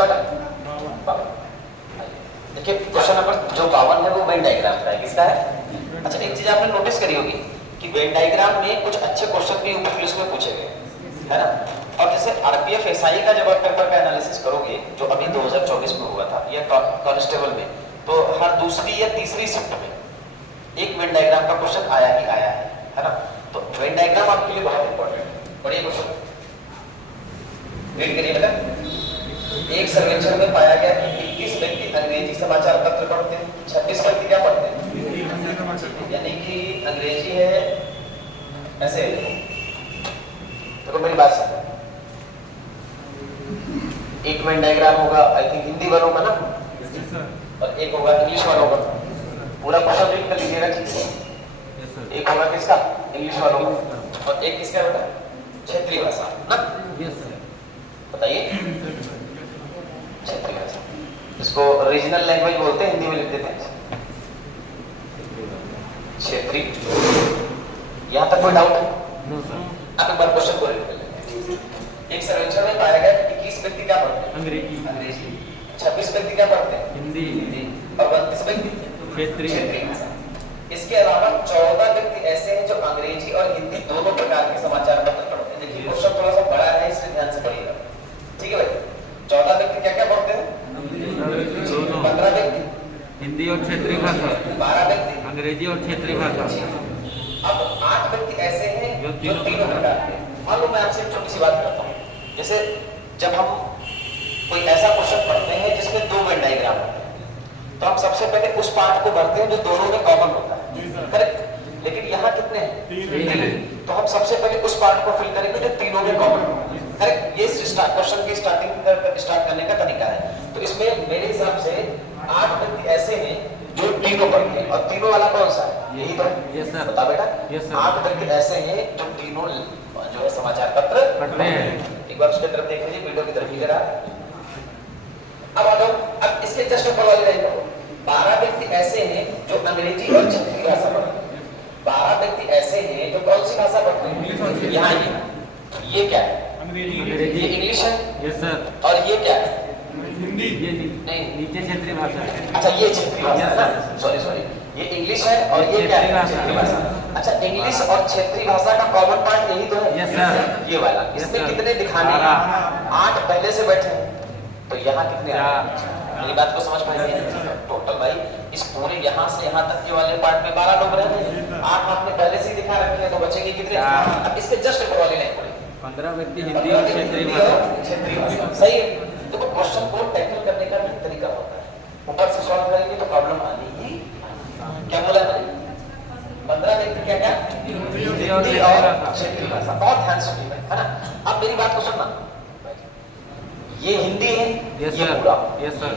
सा बेटा? 52। देखिए क्वेश्चन नंबर जो 52 है वो वेन डायग्राम का है। किसका है? अच्छा एक चीज आपने नोटिस करी होगी कि वेन डायग्राम में कुछ अच्छे क्वेश्चन भी ऊपर पुलिस में पूछे गए, है ना? और जैसे आरपीएफ एसआई का जब आप पेपर का एनालिसिस करोगे जो अभी 2024 में हुआ था या कांस्टेबल में, तो हर दूसरी या तीसरी शिफ्ट में एक वेन डायग्राम का क्वेश्चन आया ही आया है ना? तो वेन डायग्राम आपके लिए बहुत इंपॉर्टेंट है। पढ़िए क्वेश्चन, रीड करिए बेटा। एक सर्वेक्षण में पाया गया कि 21 व्यक्ति अंग्रेजी समाचार पत्र पढ़ते हैं, 26 व्यक्ति क्या पढ़ते हैं? यानी कि अंग्रेजी है ऐसे। देखो मेरी बात सुनो, एक वेन डायग्राम होगा आई थिंक हिंदी वालों का ना, और एक होगा इंग्लिश वालों का। पूरा क्वेश्चन रीड कर लीजिएगा, ठीक है? एक होगा किसका? इंग्लिश वालों का, और एक किसका बेटा? क्षेत्रीय भाषा ना। बताइए, क्षेत्रीय भाषा, इसको रीजनल लैंग्वेज बोलते हैं, हिंदी में लिख देते हैं क्षेत्रीय। यहाँ तक कोई डाउट है? आप एक बार क्वेश्चन को रीड कर लेंगे। एक सर्वेक्षण में पाया गया कि 21 व्यक्ति क्या पढ़ते हैं? अंग्रेजी। 26 व्यक्ति क्या पढ़ते हैं? हिंदी। और 32 व्यक्ति क्षेत्रीय भाषा। इसके अलावा 14 व्यक्ति ऐसे हैं जो अंग्रेजी और हिंदी दोनों प्रकार के समाचार पत्र पढ़ते हैं। देखिए क्वेश्चन थोड़ा सा बड़ा है, इसलिए ध्यान से पढ़िएगा, ठीक है भाई? 14 व्यक्ति क्या क्या पढ़ते हैं? 15 व्यक्ति हिंदी और क्षेत्रीय भाषा, 12 व्यक्ति अंग्रेजी और क्षेत्रीय भाषा। अब 8 व्यक्ति ऐसे हैं जो तीनों प्रकार के। मान लो मैं आपसे एक छोटी सी बात करता हूँ, जैसे जब हम कोई ऐसा क्वेश्चन पढ़ते हैं जिसमें 2 वेन डायग्राम होते हैं, तो हम सबसे पहले उस पार्ट को भरते हैं जो दोनों में कॉमन होता है, करेक्ट? लेकिन यहाँ कितने हैं? 3। तो हम सबसे पहले उस पार्ट को फिल करेंगे जो तीनों में कॉमन होता है, करेक्ट? ये क्वेश्चन की स्टार्ट करने का तरीका है। तो इसमें मेरे हिसाब से 8 व्यक्ति ऐसे हैं जो तीनों पढ़ते हैं, और तीनों वाला कौन सा है? यही तो है। बता बेटा। 8 व्यक्ति ऐसे हैं जो तीनों जो है समाचार पत्र पढ़ते हैं। एक बार उसके तरफ देख लीजिए, वीडियो की तरफ लीजिए। अब आ जाओ, अब इसके जस्ट ऊपर वाले लाइन पढ़ो। 12 व्यक्ति ऐसे हैं जो अंग्रेजी और क्षेत्रीय भाषा पढ़ते हैं। 12 व्यक्ति ऐसे हैं जो कौन सी भाषा पढ़ते हैं? यहाँ ये क्या है? अंग्रेजी। ये इंग्लिश है? Yes sir. और ये क्या है? हिंदी। ये नहीं, नीचे क्षेत्रीय भाषा है। अच्छा ये क्षेत्रीय भाषा है, सॉरी ये इंग्लिश है, और ये क्या है? क्षेत्रीय भाषा। अच्छा इंग्लिश और क्षेत्रीय भाषा का कॉमन पार्ट यही तो है। Yes sir. ये वाला, इसमें कितने दिखाने हैं? 8 पहले से बैठे हैं, तो यहाँ कितने? मेरी बात को समझ पाएंगे? टोटल भाई इस पूरे यहाँ से यहाँ तक के वाले पार्ट में 12 लोग रहते हैं, 8 आपने पहले से ही दिखा रखे हैं, तो बचेंगे कितने? अब इसके जस्ट ऊपर वाले लाइन पड़ेगी 15 व्यक्ति हिंदी और क्षेत्रीय भाषा। सही है। देखो क्वेश्चन को टैकल करने का भी तरीका होता है, ऊपर से सॉल्व करेंगे तो प्रॉब्लम आनी ही। क्या बोला मैंने? 15 व्यक्ति क्या क्या? हिंदी और क्षेत्रीय भाषा। बहुत ध्यान से सुनिए, है ना? अब मेरी बात को सुनना, ये हिंदी है, ये पूरा। Yes sir.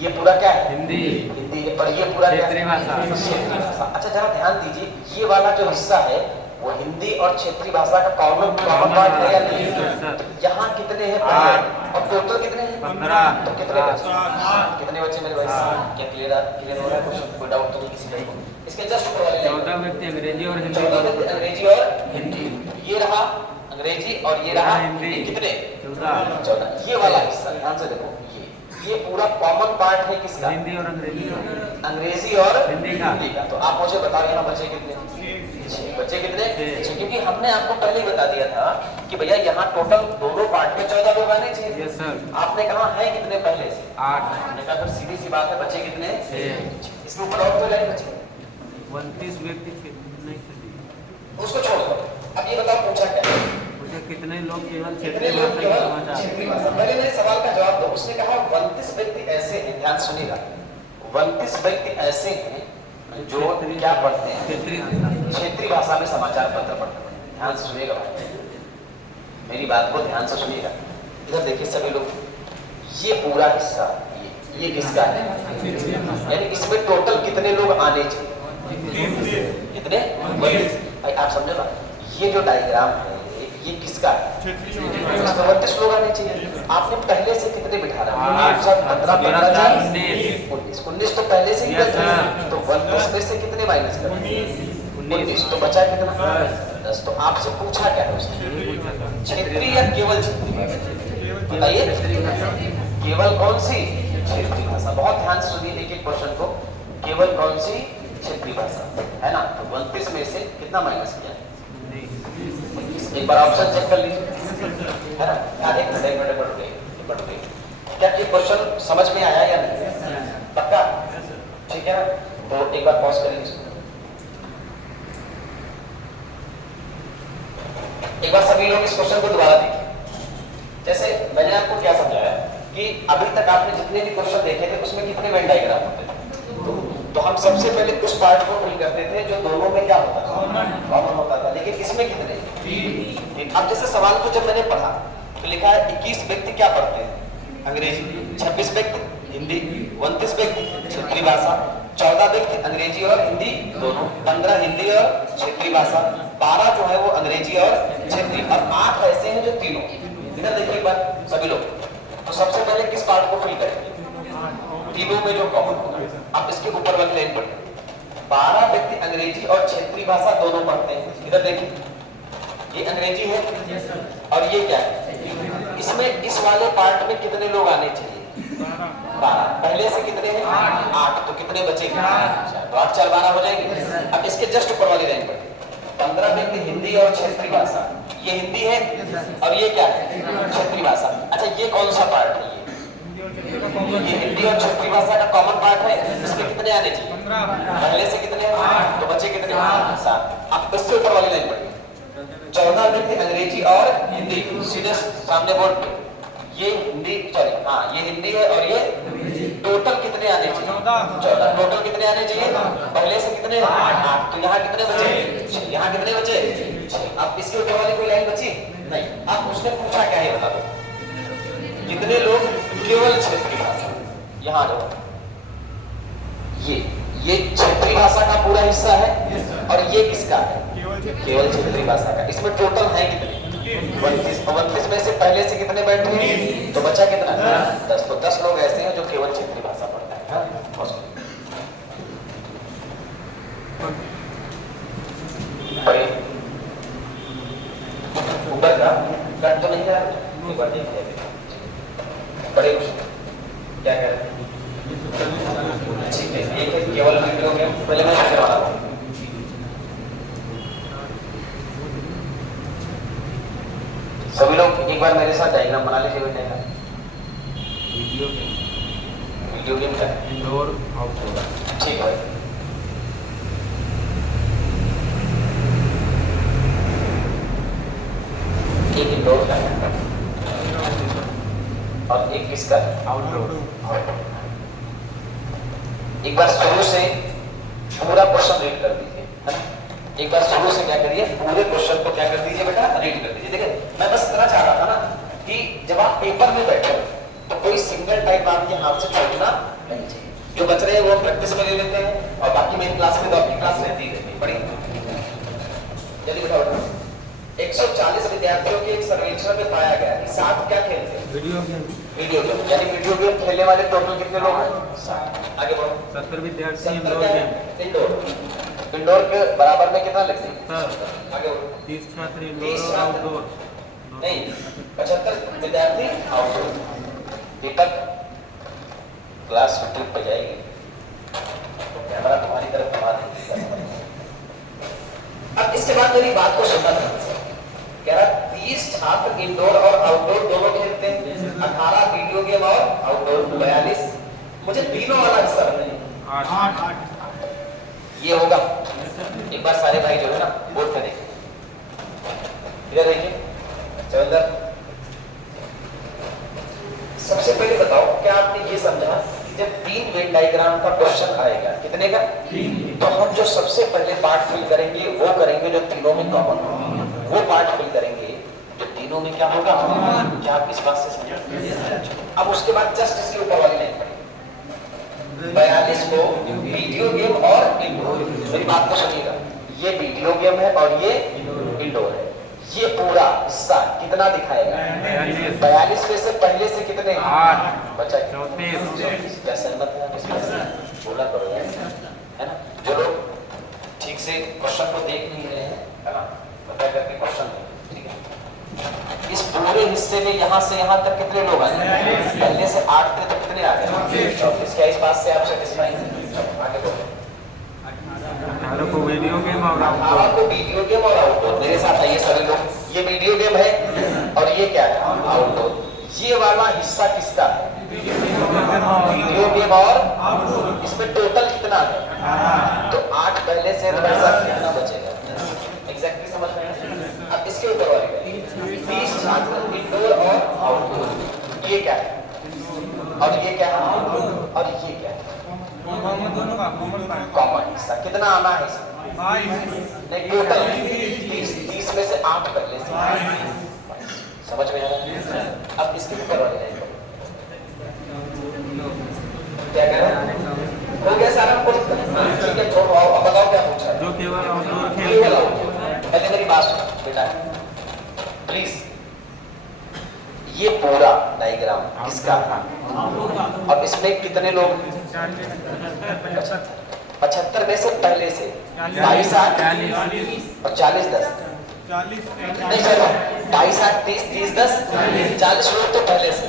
ये पूरा क्या है? हिंदी। हिंदी है, पर ये पूरा क्षेत्रीय भाषा। क्षेत्रीय भाषा। अच्छा जरा ध्यान दीजिए, ये वाला जो हिस्सा है वो हिंदी और क्षेत्रीय भाषा का कॉमन पार्ट है या नहीं? तो यहाँ कितने हैं? 15। और टोटल कितने हैं? 15। तो कितने बचे? कितने बचे मेरे भाई? क्या क्लियर हो रहा है क्वेश्चन? कोई डाउट तो नहीं किसी का? इसके जस्ट ऊपर वाले 14 व्यक्ति अंग्रेजी और हिंदी। 14 व्यक्ति अंग्रेजी और हिंदी। ये रहा अंग्रेजी और ये रहा हिंदी। कितने? 14। ये वाला हिस्सा ध्यान से देखो, ये पूरा कॉमन पार्ट है किसका? हिंदी और अंग्रेजी का। अंग्रेजी और हिंदी का। तो आप मुझे बताओ यहाँ बचे कितने? बचे कितने? क्योंकि हमने आपको पहले ही बता दिया था कि भैया यहाँ टोटल दोनों पार्ट में 14 लोग आने चाहिए। Yes sir. आपने कहा है कितने पहले से? 8। हमने कहा फिर सीधी सी बात है, बचे कितने? 6। इसके ऊपर और कोई लाइन बची? 29 व्यक्ति नहीं, उसको छोड़ दो। अब ये बताओ पूछा क्या? कितने लोग केवल कितने क्षेत्रीय लोग भाषा केवल समझ आते क्षेत्रीय भाषा? पहले मेरे सवाल का जवाब दो। उसने कहा 32 व्यक्ति ऐसे हैं, ध्यान सुनिएगा, 32 व्यक्ति ऐसे हैं जो क्या पढ़ते हैं? क्षेत्रीय भाषा में समाचार पत्र पढ़ते हैं। ध्यान से सुनिएगा भाई, मेरी बात को ध्यान से सुनिएगा। इधर देखिए सभी लोग, ये पूरा हिस्सा ये किसका है? यानी इसमें टोटल कितने लोग आने चाहिए? कितने? भाई आप समझो ना, ये जो डायग्राम है ये किसका है? 32 लोग आने चाहिए। आपने पहले से कितने बिठा रहा है? 19 तो पहले से ही बैठे हैं, तो 32 में से कितने माइनस करें? 19। तो बचा कितना? 10। तो आपसे पूछा क्या है उसने? क्षेत्रीय या केवल क्षेत्रीय? बताइए, केवल कौन सी क्षेत्रीय भाषा। बहुत ध्यान से सुनिए एक एक क्वेश्चन को। केवल कौन सी क्षेत्रीय भाषा, है ना। तो 29 में से कितना माइनस किया? एक बार ऑप्शन चेक कर लीजिए, है ना। एक मिनट बढ़ गई। क्या ये क्वेश्चन समझ में आया या नहीं? पक्का? ठीक है ना। तो एक बार पॉज करिए इसको। एक बार सभी लोग इस क्वेश्चन को दोबारा देखिए। जैसे मैंने आपको क्या समझाया कि अभी तक आपने जितने भी क्वेश्चन देखे थे उसमें कितने वेन डायग्राम होते थे? तो हम सबसे पहले उस पार्ट को फिल करते थे जो दोनों में क्या होता था, कॉमन होता था। लेकिन इसमें कितने? अब जैसे सवाल को जब मैंने पढ़ा तो लिखा है 21 व्यक्ति क्या पढ़ते हैं? अंग्रेजी। 26 व्यक्ति हिंदी। 29 व्यक्ति क्षेत्रीय भाषा। 14 व्यक्ति अंग्रेजी और हिंदी दोनों। 15 हिंदी और क्षेत्रीय भाषा। 12 जो है वो अंग्रेजी और क्षेत्रीय। और 8 ऐसे हैं जो तीनों। इधर देखिए एक बार सभी लोग। तो सबसे पहले किस पार्ट को फिल करेंगे? तीनों में जो कॉमन होगा। अब इसके ऊपर वाली लाइन पढ़िए। 12 व्यक्ति अंग्रेजी और क्षेत्रीय भाषा दोनों पढ़ते हैं। इधर देखिए, ये अंग्रेजी है और ये क्या है? इसमें इस वाले पार्ट में कितने लोग आने चाहिए? 12। पहले से कितने हैं? 8। तो कितने बचेंगे? तो 8 4 12 हो जाएंगे। अब इसके जस्ट ऊपर वाली लाइन पढ़िए। 15 व्यक्ति हिंदी और क्षेत्रीय भाषा। ये हिंदी है और ये क्या है? क्षेत्रीय भाषा। अच्छा, ये कौन सा पार्ट है? ये हिंदी और क्षेत्रीय भाषा का कॉमन पार्ट है। इसमें कितने आने चाहिए? पहले से कितने? तो बचे कितने? 7। अब इससे ऊपर वाली लाइन पढ़िए। 14 व्यक्ति अंग्रेजी और हिंदी। सीधे सामने बोर्ड पे ये हिंदी, सॉरी हाँ ये हिंदी है और ये टोटल कितने आने चाहिए? 14। टोटल कितने आने चाहिए? पहले से कितने? 8। तो यहाँ कितने बचे? 6। यहाँ कितने बचे? 6। अब इसके ऊपर वाली कोई लाइन बची नहीं। अब उसने पूछा क्या है बता दो, कितने लोग केवल क्षेत्रीय भाषा? यहाँ जाओ। ये क्षेत्रीय भाषा का पूरा हिस्सा है और ये किसका है? केवल क्षेत्रीय भाषा का। इसमें टोटल है कितने? 29 में से पहले से कितने बैठे हैं? तो बचा कितना? 10। तो 10 लोग ऐसे हैं जो केवल क्षेत्रीय भाषा पढ़ते हैं। ऊपर का कट तो नहीं है, एक बार देख लेते हैं। बड़े क्या कह रहे हैं? ठीक है, एक है केवल वीडियो गेम। पहले मैं करवा रहा हूँ। सभी लोग एक बार मेरे साथ डायग्राम बना लीजिए। बेटा वीडियो गेम का इंडोर आउटडोर। ठीक है। एक इंडोर का है और एक किसका? आउटडोर। एक बार शुरू से पूरा क्वेश्चन रीड कर दीजिए, है ना। एक बार शुरू से क्या करिए, पूरे क्वेश्चन को क्या कर दीजिए बेटा, रीड कर दीजिए। देखिए मैं बस इतना चाह रहा था ना कि जब आप पेपर में बैठे तो कोई सिंगल टाइप आपके हाथ से छूटना नहीं चाहिए। जो बच रहे हैं वो प्रैक्टिस में ले लेते हैं और बाकी मेरी क्लास में तो आपकी क्लास रहती ही रहती है। बड़ी जल्दी बैठा उठा। 140 विद्यार्थियों के एक सर्वेक्षण में पाया गया कि 7 क्या खेलते हैं? Video game. Video game. यानी वीडियो गेम खेलने वाले टोटल कितने लोग हैं? 7। आगे बढ़ो। 70 विद्यार्थी 70 इंडोर क्या है? गेम। इंडोर। इंडोर के बराबर में कितना लगते हैं? आगे बढ़ो। 30 छात्र इंडोर और आउटडोर। नहीं, 75 विद्यार्थी आउटडोर। दीपक क्लास यूट्यूब पर जाएगी, कैमरा तुम्हारी तरफ घुमा देंगे। अब इसके बाद मेरी बात को सुनना ध्यान से। कह रहा 30 छात्र इंडोर और आउटडोर दोनों खेलते हैं। 18 वीडियो गेम और आउटडोर 42। मुझे तीनों वाला हिस्सा बताइए। 8। ये होगा। एक बार सारे भाई जो है ना बोर्ड पे देखिए, इधर देखिए। चंदर सबसे पहले बताओ, क्या आपने ये समझा कि जब 3 वेन डायग्राम का क्वेश्चन आएगा, कितने का? 3। तो हम जो सबसे पहले पार्ट फिल करेंगे वो करेंगे जो तीनों में कॉमन होगा। वो पार्ट फिल करेंगे जो तीनों में क्या होगा? क्या आप इस बात से समझे? अब उसके बाद जस्ट इसके ऊपर वाली लाइन पढ़िए। 42 को वीडियो गेम और इंडोर। मेरी बात को सुनिएगा, ये वीडियो गेम है और ये इंडोर है। ये पूरा हिस्सा कितना दिखाएगा? 42 में से पहले से कितने? 8 बचा 34। क्या सहमत है आप इसमें? बोला करो यार, है ना। जो लोग ठीक से क्वेश्चन को देख नहीं रहे हैं, है ना, बता करके क्वेश्चन ठीक है। इस पूरे हिस्से में यहाँ से यहाँ तक कितने लोग आए? पहले से 8 थे तो कितने आ गए? 24। क्या इस बात से आप सेटिस्फाई हैं? आगे बोलो। 18 को वीडियो गेम और आउटडोर को वीडियो गेम और आउटडोर। मेरे साथ आइए सभी लोग। ये वीडियो गेम है और ये क्या है? आउटडोर। ये वाला हिस्सा किसका है? वीडियो गेम और इसमें टोटल कितना है? तो 8 पहले से तो ऐसा कितना बचेगा? एग्जैक्टली समझ रहे हैं? अब इसके ऊपर वाली 20 छात्र इंडोर और आउटडोर। ये क्या है? और ये क्या है? और ये क्या है? कॉमन हिस्सा कितना आना है इसमें? नहीं, टोटल 30 में से 8 पहले से। समझ में आ रहा है? अब इसके ऊपर वाले लाइन क्या कह रहा है? हो गया सारा कुछ? ठीक है, छोड़ो। अब बताओ क्या पूछा है? जो केवल आउटडोर केवल खेल आउटडोर। पहले मेरी बात सुनो बेटा, प्लीज। ये पूरा डायग्राम किसका है? अब इसमें कितने लोग? 75 में से पहले से 22 8 और 40 10 नहीं चलो 22 8 30 30 10 40 लोग तो पहले से।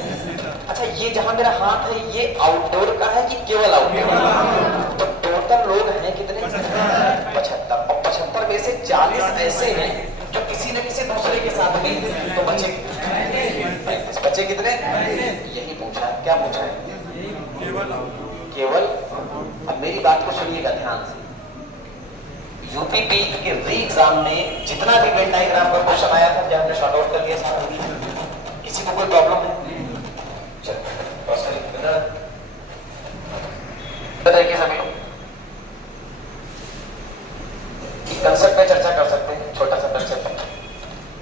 अच्छा, ये जहां मेरा हाथ है ये आउटडोर का है कि केवल आउटडोर? तो टोटल लोग हैं कितने? 75। और 75 में से 40 ऐसे हैं जो किसी न किसी दूसरे के साथ में, तो बचे 35। बचे कितने? यही पूछा। क्या पूछा है? केवल। अब मेरी बात को सुनिएगा ध्यान से। यूपीपी के री एग्जाम में जितना भी वेन डायग्राम का क्वेश्चन आया था, जब हमने शॉर्ट आउट कर लिया सारा। किसी को कोई प्रॉब्लम है? चलो तरीके से भी कंसेप्ट पे चर्चा कर सकते हैं। छोटा सा कंसेप्ट है।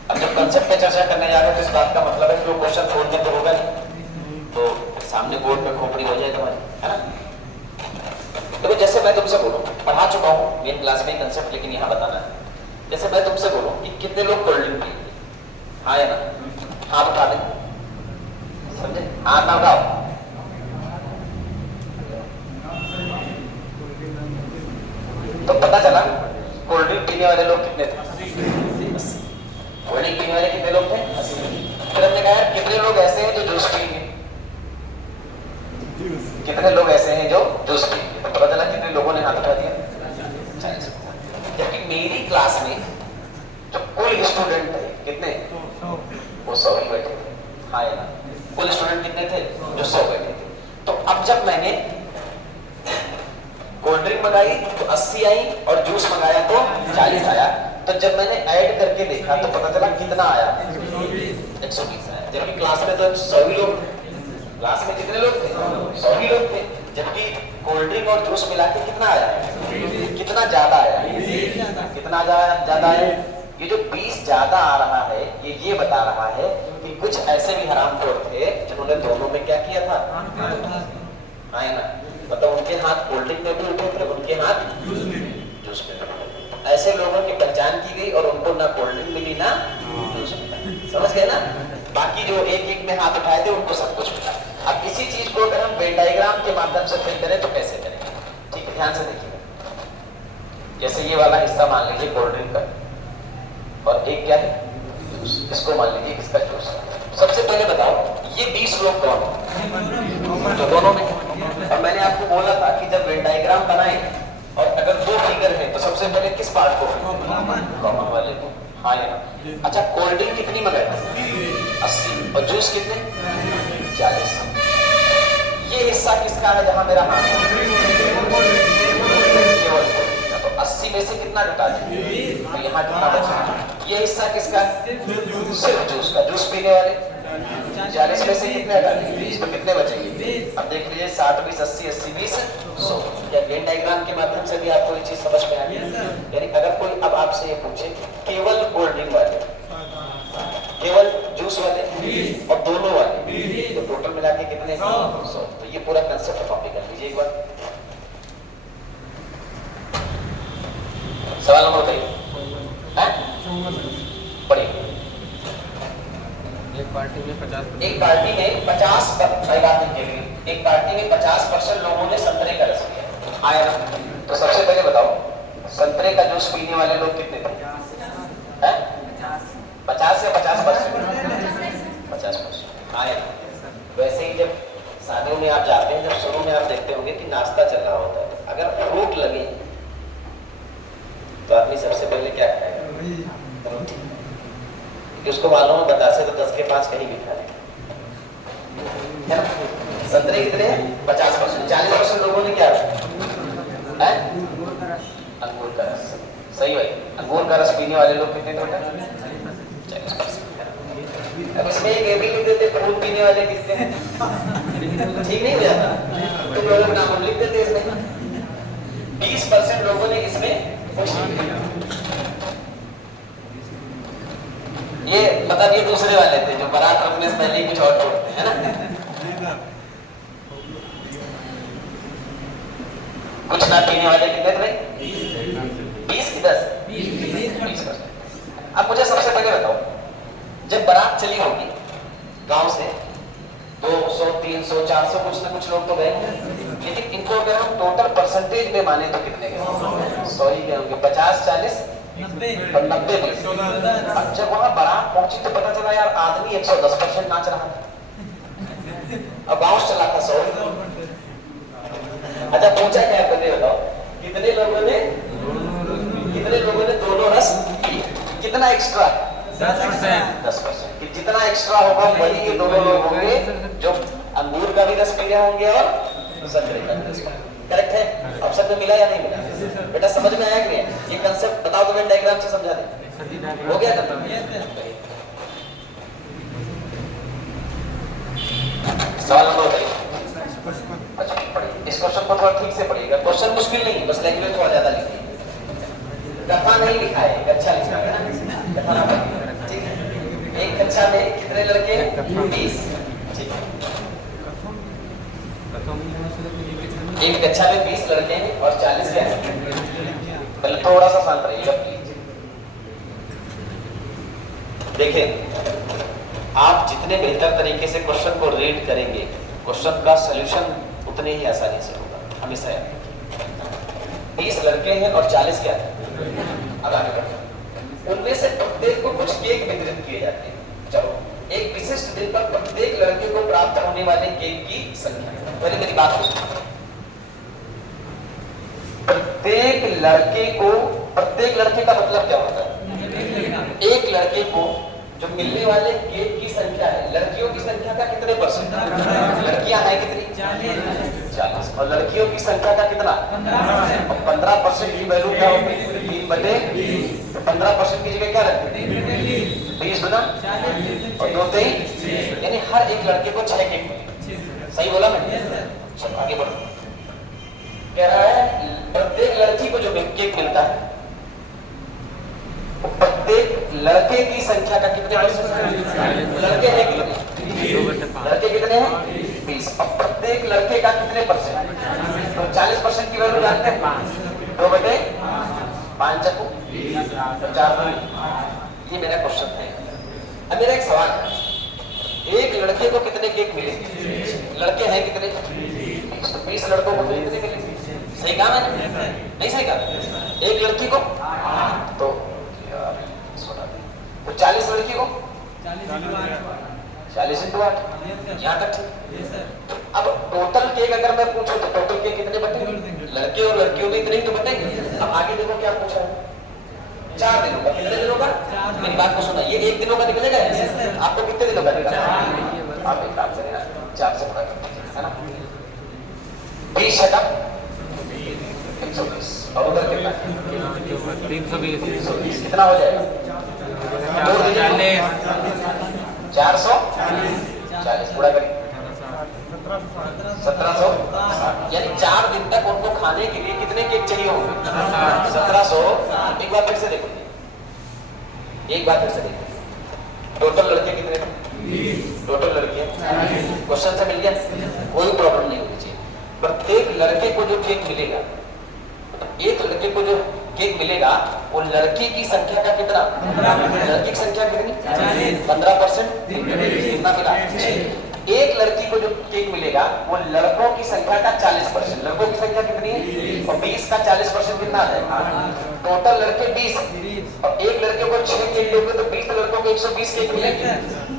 अब जब कंसेप्ट पे चर्चा करने जा रहे हैं तो इस बात का मतलब है कि वो क्वेश्चन फोन में तो होगा नहीं, तो सामने बोर्ड पे खोपड़ी हो जाए तुम्हारी, है ना? देखो, जैसे मैं तुमसे बोलूं, पढ़ा चुका हूं मेन क्लास में कंसेप्ट, लेकिन यहाँ बताना है। जैसे मैं तुमसे बोलूं कि कितने लोग कोल्ड ड्रिंक पिएंगे? हाँ या ना? हाथ उठा दें। समझे? हाथ ना उठाओ। तो पता चला कोल्ड ड्रिंक पीने वाले लोग कितने थे? 80। कोल्ड ड्रिंक पीने वाले कितने लोग थे? 80। फिर हमने कहा कितने लोग ऐसे हैं जो जूस पिएंगे? कितने लोग ऐसे हैं जो जूस पिएंगे? तो पता चला कितने लोगों ने हाथ उठा दिया? 40। जबकि मेरी क्लास में जो कुल स्टूडेंट थे कितने? वो 100 ही बैठे थे। हाँ या ना? कुल स्टूडेंट कितने थे? जो 100 बैठे थे। तो अब जब मैंने कोल्ड ड्रिंक मंगाई तो 80 आई और जूस मंगाया तो 40 आया। तो जब मैंने ऐड करके देखा तो पता चला कितना आया? 120 आया। जबकि क्लास में तो 100 ही लोग थे। क्लास में कितने लोग थे? 100 ही लोग थे। जबकि कोल्ड ड्रिंक और जूस मिला के कितना आया? कितना ज्यादा आया? कितना ज्यादा आया? ये जो 20 ज्यादा आ रहा है ये बता रहा है कि कुछ ऐसे भी हरामखोर थे जिन्होंने दोनों में क्या किया था? हाँ ना? मतलब उनके हाथ कोल्ड ड्रिंक में भी उठे थे, उनके हाथ जूस में भी। ऐसे लोगों की पहचान की गई और उनको ना कोल्ड ड्रिंक मिली ना जूस मिला। समझ गए ना? बाकी जो एक में हाथ उठाए थे उनको सब कुछ मिला। अब इसी चीज को अगर हम वेन डायग्राम के माध्यम से फिल करें तो कैसे करेंगे? ठीक है, ध्यान से देखिए। जैसे ये वाला हिस्सा मान लीजिए कोल्ड ड्रिंक का, और एक क्या है? जूस। इसको मान लीजिए किसका? जूस। सबसे पहले बताओ ये 20 लोग कौन? जो दोनों में। और मैंने आपको बोला था कि जब वेन डायग्राम बनाए और अगर 2 फिगर है तो सबसे पहले किस पार्ट को? कॉमन वाले को। हाँ या ना? अच्छा, कोल्ड ड्रिंक कितनी मंगाई? 80। और जूस कितने? 40। ये हिस्सा किसका है जहां मेरा हाथ है? केवल। तो 80 में से कितना घटा दें? तो यहाँ कितना बचा? ये हिस्सा किसका? सिर्फ जूस का। जूस पीने वाले 40 में से कितने हटा देंगे? 20। तो कितने बचेंगे? अब देख लीजिए 60 20 80 80 20 100। क्या वेन डायग्राम के माध्यम से भी आपको ये चीज समझ में आ गई? यानी अगर कोई अब आपसे ये पूछे केवल कोल्ड ड्रिंक वाले, केवल जूस वाले और दोनों वाले, तो टोटल मिला के कितने? 100। तो ये पूरा कंसेप्ट कॉपी कर लीजिए एक बार। सवाल नंबर बताइए। पढ़िए। एक पार्टी में 50 एक पार्टी में 50% लोगों ने संतरे का रस लिया। आया ना? तो सबसे पहले बताओ संतरे का जूस पीने वाले लोग कितने थे? 50 या 50%? आए। वैसे ही जब शादियों में आप जाते हैं, जब शुरू में आप देखते होंगे कि नाश्ता चल रहा होता है, अगर भूख लगे तो आदमी सबसे पहले क्या खाएगा? रोटी। कि उसको मालूम है बतासे तो 10 के 5 कहीं भी खा लेगा। संतरे कितने हैं? 50%। 40% लोगों ने क्या है? अंगूर का रस। सही भाई, अंगूर का रस पीने वाले लोग कितने थे? 40%। अब इसमें ये भी लिख देते फूल पीने वाले कितने हैं? ठीक नहीं हो जाता? तुम लोगों का नाम लिख देते इसमें। 20% लोगों ने इसमें कुछ नहीं किया। ये मतलब ये दूसरे वाले थे जो बारात रखने से पहले ही कुछ और तोड़ते हैं ना। कुछ ना पीने वाले कितने थे भाई? 20 की 10? 20%। अब मुझे सबसे पहले बताओ, जब बारात चली होगी गांव से 200, 300, 400 कुछ ना कुछ लोग तो गए, लेकिन इनको अगर हम टोटल परसेंटेज में माने तो कितने गए? 100 ही गए होंगे। 50, 40, 90। अब जब वहां बारात पहुंची तो पता चला यार आदमी 110% नाच रहा था। अब बाउंस चला था 100। अच्छा पूछा क्या है बताओ, कितने लोगों ने दोनों रस पिए? कितना एक्स्ट्रा? 10%। कि जितना एक्स्ट्रा होगा वही ये दोनों लोग होंगे जो अंगूर का भी रस पी रहे होंगे और संतरे का भी रस। करेक्ट है? ऑप्शन में मिला या नहीं मिला? बेटा समझ में आया कि नहीं? ये कंसेप्ट बताओ तो मैं डायग्राम से समझा दे। हो गया खत्म? सवाल नंबर बताइए। अच्छा पढ़िए, इस क्वेश्चन को थोड़ा ठीक से पढ़िएगा। क्वेश्चन मुश्किल नहीं है, बस लैंग्वेज थोड़ा ज्यादा लिखिए। कथा नहीं लिखा है, कक्षा लिखा है ना, कथा ना पढ़िए, ठीक है? एक कक्षा में कितने लड़के? 20। ठीक है, एक कक्षा में 20 लड़के हैं और 40 क्या है? पहले थोड़ा सा शांत रहिएगा प्लीज। देखिए, आप जितने बेहतर तरीके से क्वेश्चन को रीड करेंगे, क्वेश्चन का सॉल्यूशन उतने ही आसानी से होगा। हमेशा याद रखिए। 20 लड़के हैं और 40 क्या है? अब आगे बढ़ते। उनमें से प्रत्येक को कुछ केक वितरित किए जाते हैं। चलो, एक विशिष्ट दिन पर प्रत्येक लड़के को प्राप्त होने वाले केक की संख्या। पहले मेरी बात सुनो। प्रत्येक लड़के का मतलब क्या होता है? एक लड़के को जो मिलने वाले केक की संख्या है, लड़कियों की संख्या का कितने परसेंट? लड़कियां हैं कितनी? 40। और लड़कियों की संख्या का कितना? 15% की वैल्यू क्या होगी? 3/20। तो 15% की जगह क्या रखते? 20 गुना और 2 23, यानी हर एक लड़के को 6 केक मिले। सही बोला मैंने? चलो आगे बढ़ो। कह रहा है प्रत्येक लड़की को जो केक मिलता है, प्रत्येक लड़के की संख्या का कितने? लड़के हैं कितने? लड़के कितने हैं? 20। और प्रत्येक लड़के का कितने परसेंट? तो 40% की वैल्यू जानते हैं? 2/5 चकू 4। ये मेरा क्वेश्चन है। अब मेरा एक सवाल है, एक लड़के को कितने केक मिले? लड़के हैं कितने? 20 लड़कों को कितने मिले? सही कहा मैंने? नहीं सही कहा? एक लड़की को तो 40 लड़की को 40 into 8, यहाँ तक ठीक। अब टोटल केक अगर मैं पूछूं तो टोटल केक कितने बटेंगे? लड़के और लड़कियों में इतने ही तो बटेंगे। अब आगे देखो क्या पूछा है, 4 दिनों का। कितने दिनों का? मेरी बात को सुना, ये 1 दिनों का निकलेगा। आपको कितने दिनों का निकलेगा? आप एक काम करें, 4 से गुणा है ना, 20 120 और उधर कितना? 320। कितना हो जाएगा? 440 पूरा करिए। 1700, यानी 4 दिन तक उनको खाने के लिए कितने केक चाहिए होंगे? 1700। एक बार फिर से देखो, टोटल लड़के कितने थे? टोटल लड़कियां क्वेश्चन से मिल गया, कोई प्रॉब्लम नहीं होनी चाहिए। प्रत्येक लड़के को जो केक मिलेगा, एक लड़के को जो केक मिलेगा वो लड़की की संख्या का कितना? लड़की की संख्या कितनी? 15%। कितना मिला? एक लड़की को जो केक मिलेगा वो लड़कों की संख्या का 40%। लड़कों की संख्या कितनी है? और 20 का 40% कितना है? टोटल लड़के 20 और एक लड़के को 6 केक दोगे तो 20 लड़कों को 120 केक मिलेंगे।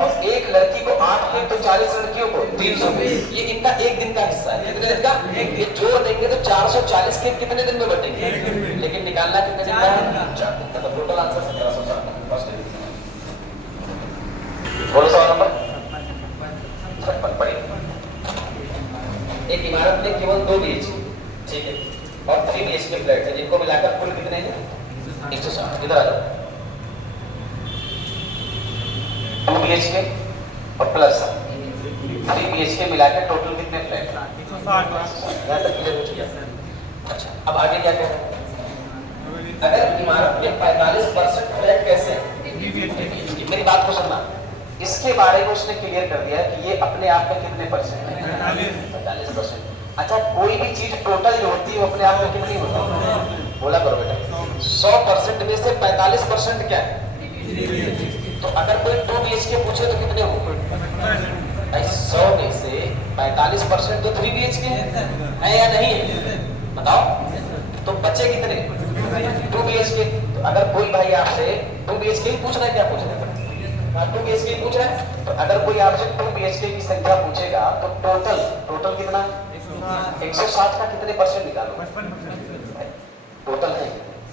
और एक लड़की को 8 केक तो 40 लड़कियों को 300, ये इनका एक दिन का हिस्सा है। कितने दिन का? ये जोड़ देंगे तो 440 के कितने दिन में बटेंगे, लेकिन निकालना कितने दिन का है? 4 दिन का। तो टोटल आंसर 1760। बोलो सवाल नंबर 56 पढ़िए। एक इमारत में केवल 2 BHK, ठीक है, और 3 BHK फ्लैट है, जिनको मिलाकर कुल कितने हैं? 160। इधर आ जाओ। 2 BHK और प्लस 3 BHK मिलाकर टोटल कितने फ्लैट? 160। यहाँ तक क्लियर हो चुका? अच्छा, अब आगे क्या कह रहे हैं? अगर इमारत में 45% फ्लैट कैसे हैं? मेरी बात को सुनना, इसके बारे में उसने क्लियर कर दिया कि ये अपने आप में कितने परसेंट है? 45%। अच्छा, कोई भी चीज टोटल जो होती है वो अपने आप में कितनी होती है? बोला करो बेटा। 100% में से 45% क्या है? तो अगर कोई 2 BHK पूछे तो कितने होंगे? 100 में से 45% तो 3 BHK है या नहीं है? बताओ। तो बचे कितने? 2 BHK। तो अगर कोई भाई आपसे 2 BHK ही पूछ रहा है, क्या पूछ रहा है? 2 BHK पूछ रहा है, तो अगर कोई आपसे 2 BHK की संख्या पूछेगा तो टोटल कितना? 160 का कितने परसेंट निकालो? टोटल है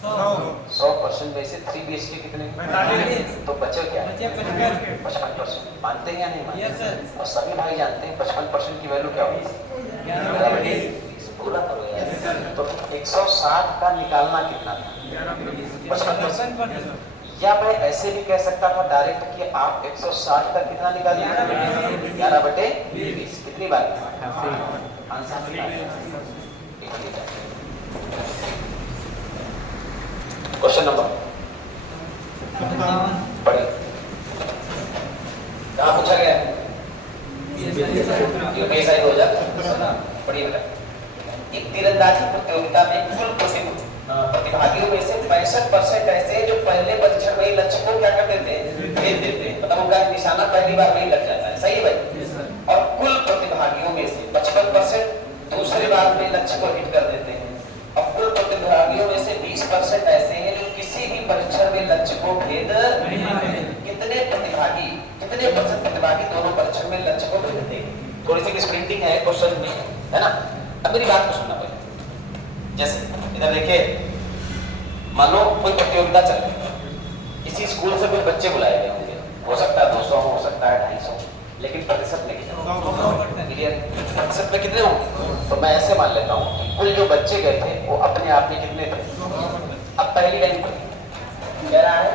100% में से 3 BHK कितने? तो बचे क्या? 55%। मानते हैं या नहीं मानते? और सभी भाई जानते हैं 55% की वैल्यू क्या होगी? पूरा करो यार। तो 160 का निकालना कितना था? 55%। या मैं ऐसे भी कह सकता था डायरेक्ट कि आप 160 का कितना निकालिए? 11/20। कितनी बार? आंसर क्वेश्चन नंबर पढ़िए। कहाँ पूछा गया? यूपीएसआई 2000। पढ़िए बेटा। एक तीरंदाजी प्रतियोगिता में कुल प्रतिभागियों में से 65% ऐसे हैं जो पहले परीक्षण में ही लक्ष्य को क्या कर देते हैं? भेज देते हैं। मतलब उनका निशाना पहली बार में ही लग जाता है। सही है भाई? और कुल प्रतिभागियों में से 55% दूसरी बार में लक्ष्य को हिट कर देते हैं, और कुल प्रतिभागियों में से 20% ऐसे हैं जो किसी भी परीक्षण में लक्ष्य को भेद नहीं देते। कितने परसेंट प्रतिभागी दोनों परीक्षण में लक्ष्य को भेजते हैं? थोड़ी सी स्प्रिंटिंग है क्वेश्चन में, है ना? अब मेरी बात को सुनना पड़ेगा। जैसे इधर देखिए, मान लो कोई प्रतियोगिता चल रही है, किसी स्कूल से कुछ बच्चे बुलाए गए होंगे, हो सकता है 200 हो सकता है 250, लेकिन प्रतिशत में कितने? क्लियर? प्रतिशत में कितने होंगे? तो मैं ऐसे मान लेता हूँ कि कुल जो बच्चे गए थे वो अपने आप में कितने थे? अब पहली लाइन पर कह रहा है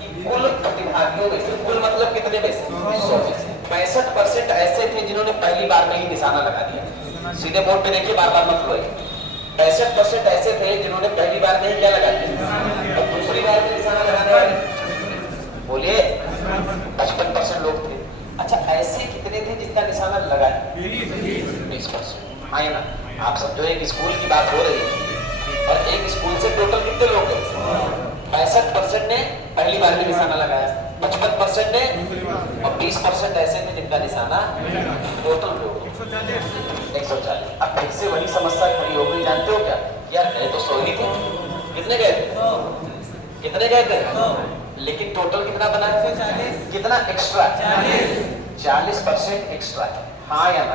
कि कुल प्रतिभागियों में से, कुल मतलब कितने में से? 100 में से 65% ऐसे थे जिन्होंने पहली बार में ही निशाना लगा दिया। सीधे बोर्ड पे देखिए, बार बार मत बोलिए। 65% ऐसे थे जिन्होंने पहली बार में ही क्या लगा दिया, और दूसरी बार में निशाना लगाने वाले बोलिए 55% लोग थे। अच्छा, ऐसे कितने थे जिनका निशाना लगा? 20%। हाँ ना? आप समझो, एक स्कूल की बात हो रही है और एक स्कूल से टोटल कितने लोग हैं? 65% ने पहली बार में निशाना लगाया, 55% ने, और 20% ऐसे थे जिनका निशाना, टोटल लोग 140। अब फिर से वही समस्या खड़ी हो गई, जानते हो क्या? यार गए तो 100 ही थे, कितने गए थे? कितने गए थे? लेकिन टोटल कितना बना? कितना एक्स्ट्रा? 40% एक्स्ट्रा है। हाँ या ना?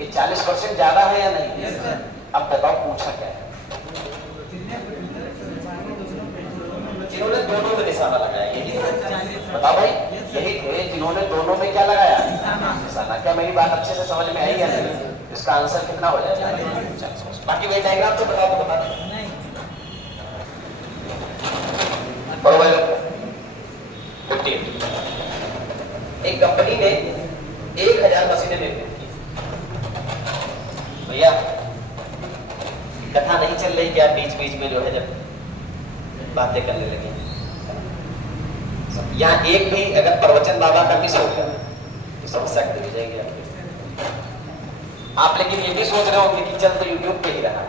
ये 40% ज्यादा है या नहीं? अब बताओ पूछा क्या है? जिन्होंने दोनों में निशाना लगाया, यही बताओ भाई, यही थे जिन्होंने दोनों में क्या लगाया? निशाना। क्या मेरी बात अच्छे से समझ में आई या नहीं? इसका आंसर कितना हो जाएगा? बाकी वही डायग्राम तो बता दो, बता दो। एक कंपनी ने 1000 मशीनें दे दी। भैया कथा नहीं चल रही क्या? बीच बीच में जो है जब बातें करने लगे, यहाँ एक भी अगर प्रवचन बाबा का मिस हो गया तो समस्या हो जाएगी आपकी। आप लेकिन ये भी सोच रहे होंगे कि चल तो यूट्यूब पे ही रहा,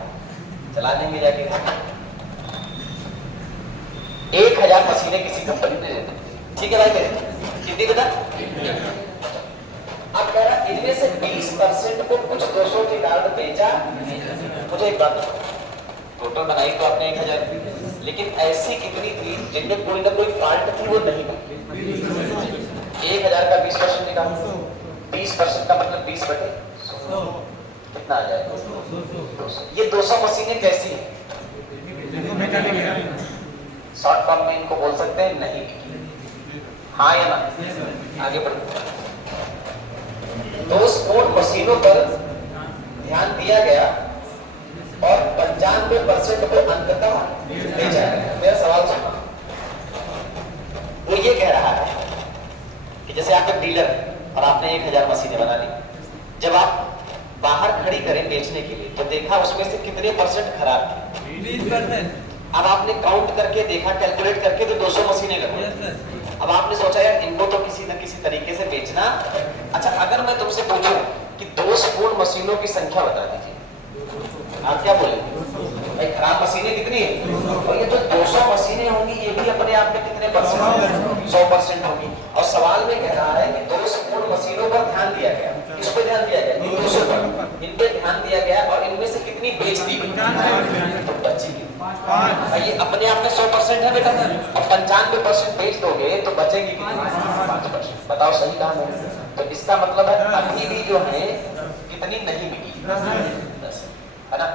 चला देंगे जाके। 1000 मशीनें किसी कंपनी ने दे दी, ठीक है भाई? मेरे कितनी बता? अब कह रहा इनमें से 20% को कुछ 200 के कारण बेचा। मुझे एक बात बताओ, टोटल बनाई तो आपने 1000, लेकिन ऐसी कितनी थी जिनमें कोई ना कोई फॉल्ट थी वो नहीं बनी? 1000 का 20% निकालो, 20 20% का मतलब 20/100 कितना आ जाएगा? 200। ये 200 मशीनें कैसी हैं? शॉर्ट फॉर्म में इनको बोल सकते हैं नहीं बिकी। हाँ या ना? आगे बढ़ते। दोष पूर्ण मशीनों पर ध्यान दिया गया और 95% को अंततः बेचा गया। मेरा सवाल सुनो, वो ये कह रहा है कि जैसे आप एक डीलर और आपने 1000 मशीनें बना ली, जब आप बाहर खड़ी करें बेचने के लिए तो देखा उसमें से कितने % खराब थी? 20%। अब आपने काउंट करके देखा, कैलकुलेट करके तो 200 मशीनें लगी। अब आपने सोचा यार इनको तो किसी न किसी तरीके से बेचना। अच्छा, अगर मैं तुमसे पूछूं कि दोषपूर्ण मशीनों की संख्या बता दीजिए, आप क्या बोलेंगे? भाई खराब मशीनें कितनी है? और ये जो 200 मशीनें होंगी ये भी अपने आप में कितने %? 100% होगी। और सवाल में कह रहा है कि दोषपूर्ण मशीनों पर ध्यान दिया गया। किस पे ध्यान दिया गया? इन 200 पर। इन पे ध्यान दिया गया और इनमें से कितनी बेच दी? तो बचेगी। ये अपने आप में 100% है बेटा। अब 95% बेच दोगे तो बचेगी कितनी? 5%। बताओ सही कहा मैंने? तो इसका मतलब है अभी भी जो है कितनी नहीं बिकी? 10 है ना?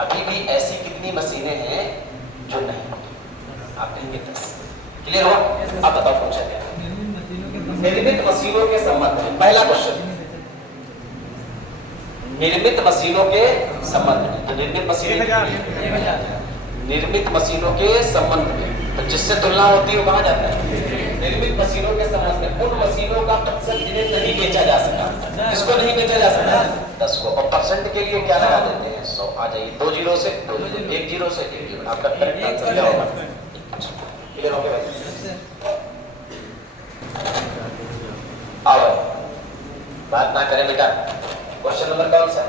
अभी भी ऐसी कितनी मशीनें हैं जो नहीं बिकी? आप कहेंगे 10। क्लियर हुआ? अब बताओ पूछा क्या? निर्मित मशीनों के संबंध में पहला क्वेश्चन, निर्मित मशीनों के संबंध में। तो निर्मित मशीनों के संबंध में तो जिससे तुलना होती है वो कहां जाता है? निर्मित मशीनों के संबंध में उन मशीनों का प्रतिशत जिन्हें नहीं बेचा जा सका। किसको नहीं बेचा जा सका? 10 को। और परसेंट के लिए क्या लगा देते हैं? 100। आ जाइए 2 0 से 2 0, 1 0 से 1 0। आपका करेक्ट आंसर क्या होगा? क्लियर हो गया भाई? आओ बात ना करें बेटा। क्वेश्चन नंबर कौन सा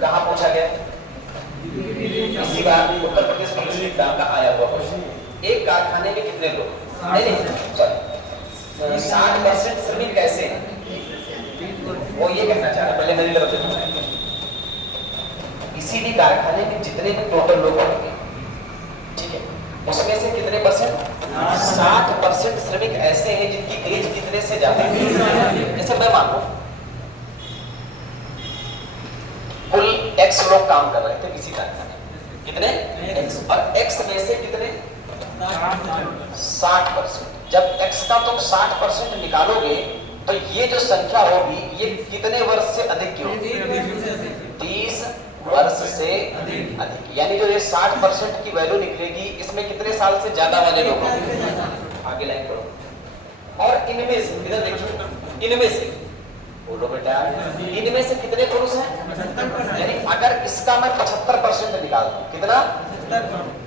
कहाँ पूछा गया? इसी बार उत्तर प्रदेश पुलिस एग्जाम का आया हुआ क्वेश्चन। एक कारखाने में कितने लोग? नहीं सॉरी, 60% श्रमिक कैसे हैं? वो ये कहना चाह रहा, पहले मेरी तरफ से इसी भी कारखाने में जितने भी टोटल लोग होंगे, ठीक है, उसमें से कितने %? 60% श्रमिक ऐसे हैं जिनकी एज कितने से ज्यादा है? जैसे मैं मानूं कुल X लोग काम कर रहे थे किसी कारखाने में, कितने? X। और X में से कितने? 60%। जब X का तुम 60% निकालोगे तो ये जो संख्या होगी ये कितने वर्ष से अधिक की होगी? 30 वर्ष से अधिक। यानी जो ये 60% की वैल्यू निकलेगी इसमें कितने साल से ज्यादा वाले लोग होंगे? आगे लाइन पढ़ो। और इनमें से इधर देखो, इनमें से बोलो बेटा, इनमें से कितने पुरुष हैं? यानी अगर इसका मैं 75% निकाल दूं, कितना?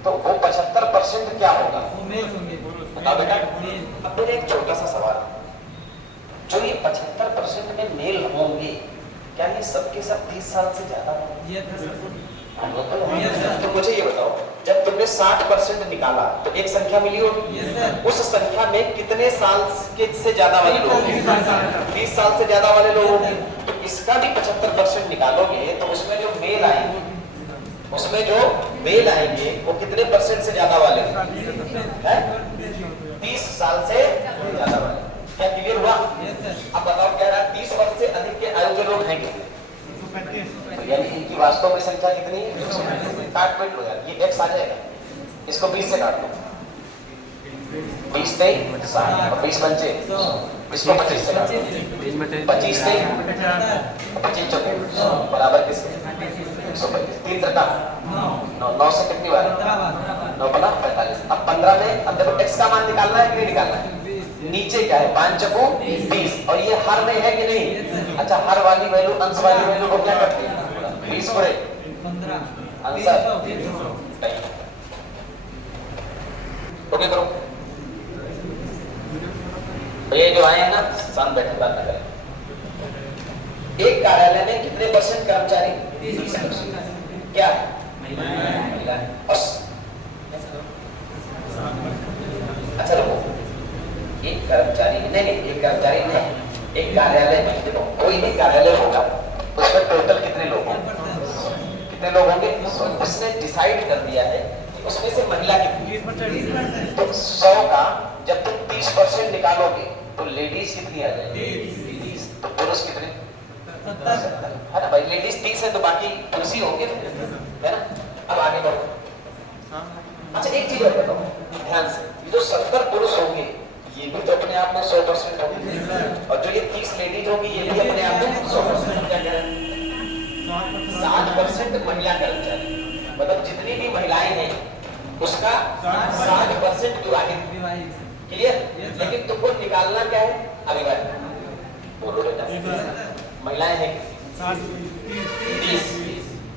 तो वो 75% क्या होगा? बताओ बेटा। अब मेरा एक छोटा सा सवाल, जो ये 75% में मेल होंगे, क्या ये सबके सब 30 साल से ज्यादा होंगे? तो मुझे ये बताओ, जब तुमने 60% निकाला तो एक संख्या मिली होगी, उस संख्या में कितने साल से ज्यादा वाले लोग? 30 साल से ज्यादा वाले लोग होंगे। तो इसका भी 75% निकालोगे तो उसमें जो मेल आएंगे, वो कितने % से ज्यादा वाले हैं? 30 साल से ज्यादा वाले। क्या क्लियर हुआ? अब बताओ क्या रहा? 30 वर्ष से अधिक के आयु के लोग हैं कितने? तो यानी इनकी वास्तव में संख्या कितनी है? काट पीट लो यार, ये X आ जाएगा, इसको 20 से काट दो। 20 से 60 और 20 पंचे, इसको 25 से काट दो। 25 से 25 चौके बराबर किसके? 125। 3 त्रिका 9 से कितनी बार? 9 बना 45। अब 15 में अब देखो X का मान निकालना है कि नहीं निकालना है? नीचे क्या है? 5 चौको 20। और ये हर में है कि नहीं? अच्छा, हर वाली वैल्यू अंश वाली वैल्यू को क्या करते हैं? 20 पूरे 15 आंसर। ओके करो। तो ये जो आए हैं ना, शांत बैठे बात ना करें। एक कार्यालय में कितने % कर्मचारी? 30%। क्या है? महिला। अच्छा रुको, एक कर्मचारी नहीं, एक कार्यालय में देखो, कोई भी कार्यालय होगा उसमें टोटल कितने लोग होंगे? कितने लोग होंगे? उसने डिसाइड कर दिया है कि उसमें से महिला कितनी? तो 100 का जब तुम 30% निकालोगे तो लेडीज कितनी आ जाएगी? 30 है तो बाकी पुरुष ही होंगे, है ना। अब आगे बढ़ो। अच्छा एक चीज और बताओ ध्यान से, ये जो 70 पुरुष होंगे ये भी तो अपने आप में 100% होंगे, और जो ये 30 लेडीज होंगी ये भी अपने आप में 100%। क्या कह रहे हैं? 60% महिला कर्मचारी, मतलब जितनी भी महिलाएं हैं उसका 60% विवाहित। क्लियर? लेकिन तुमको निकालना क्या है? अविवाहित। बोलो बेटा, महिलाएं हैं 30,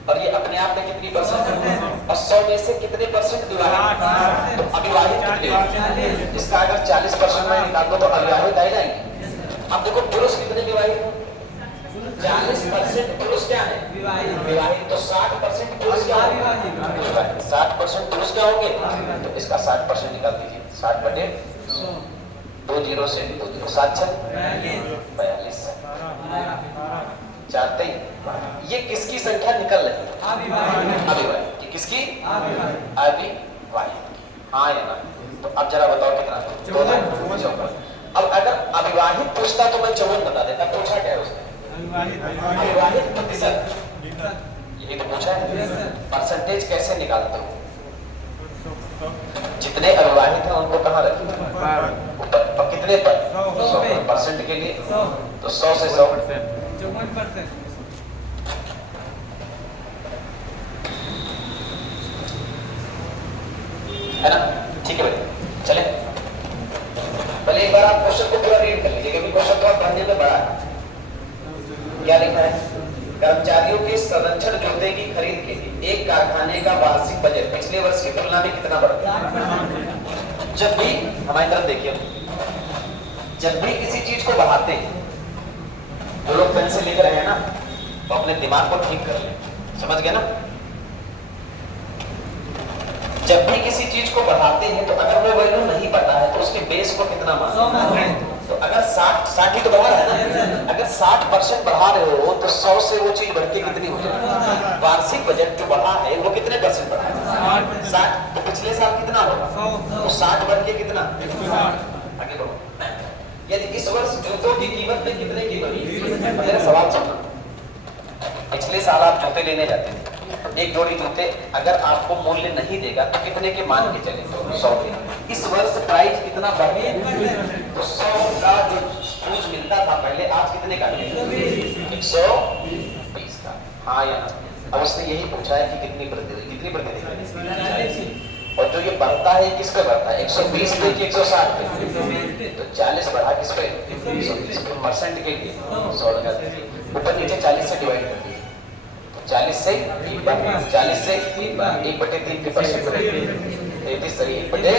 और ये अपने आप में कितनी परसेंट है? और 100 में से कितने परसेंट विवाहित? तो अविवाहित कितने? इसका अगर 40% में निकाल दो तो अविवाहित आ जाएंगे। अब देखो पुरुष कितने विवाहित हैं? 40% पुरुष क्या है? विवाहित। तो 60% पुरुष क्या होंगे? 60% पुरुष क्या होंगे? तो इसका 60% निकाल दीजिए। 60 बटे 2 जीरो से 2 जीरो 7 42 4 3। ये किसकी संख्या निकल रही है? अविवाहित की। किसकी? अविवाहित। हाँ या ना? तो अब जरा बताओ कितना? 54। अब अगर अविवाहित पूछता तो मैं 54 बता देता। पूछा क्या है उसने? अविवाहित प्रतिशत, यही तो पूछा है। परसेंटेज कैसे निकालते हो? जितने अविवाहित हैं उनको कहाँ रखें? ऊपर। और कितने पर? 100% के लिए तो 100 से 100 54%। है ना? ठीक है भाई, चले पहले एक बार आप क्वेश्चन को पूरा रीड कर लीजिए, क्योंकि क्वेश्चन थोड़ा पढ़ने में बड़ा है। क्या लिखा है? कर्मचारियों के संरक्षण जूते की खरीद के लिए एक कारखाने का वार्षिक बजट पिछले वर्ष की तुलना में कितना बढ़ा? जब भी हमारी तरफ देखिए, जब भी किसी चीज को बढ़ाते हैं, जो लोग पेन से लिख रहे हैं ना, तो अपने दिमाग को ठीक कर लें। समझ गए ना? जब भी किसी चीज को बढ़ाते हैं तो अगर वो वैल्यू नहीं बढ़ता है तो उसके बेस को कितना मानते? तो अगर 60 ही तो बढ़ा रहा है ना, अगर 60% बढ़ा रहे हो तो 100 से वो चीज बढ़ के कितनी हो जाएगी? वार्षिक बजट जो बढ़ा है वो कितने परसेंट बढ़ा है? 60। तो पिछले साल कितना होगा? तो 60 बढ़ के कितना? आगे बढ़ो। यदि इस वर्ष जूतों की कीमत में कितने की बढ़ी? मेरा सवाल सुनो। पिछले साल आप जूते लेने जाते थे, एक जोड़ी जूते अगर आपको मूल्य नहीं देगा तो कितने के मान के चले? तो 100 के। इस वर्ष प्राइस कितना बढ़ गया? तो 100 का जो शूज मिलता था पहले, आज कितने का मिलेगा? 120 का। हाँ या ना? अब उसने यही पूछा है कि कितनी प्रति, और जो ये बढ़ता है किस पे बढ़ता है? 120 पे कि 160 पे? तो 40 बढ़ा किस पे? 120 पे। परसेंट के लिए 100 लगा दीजिए, ऊपर नीचे 40 से डिवाइड कर दीजिए। 40 से 1 बटे 3 के परसेंट 33 सही 1 बटे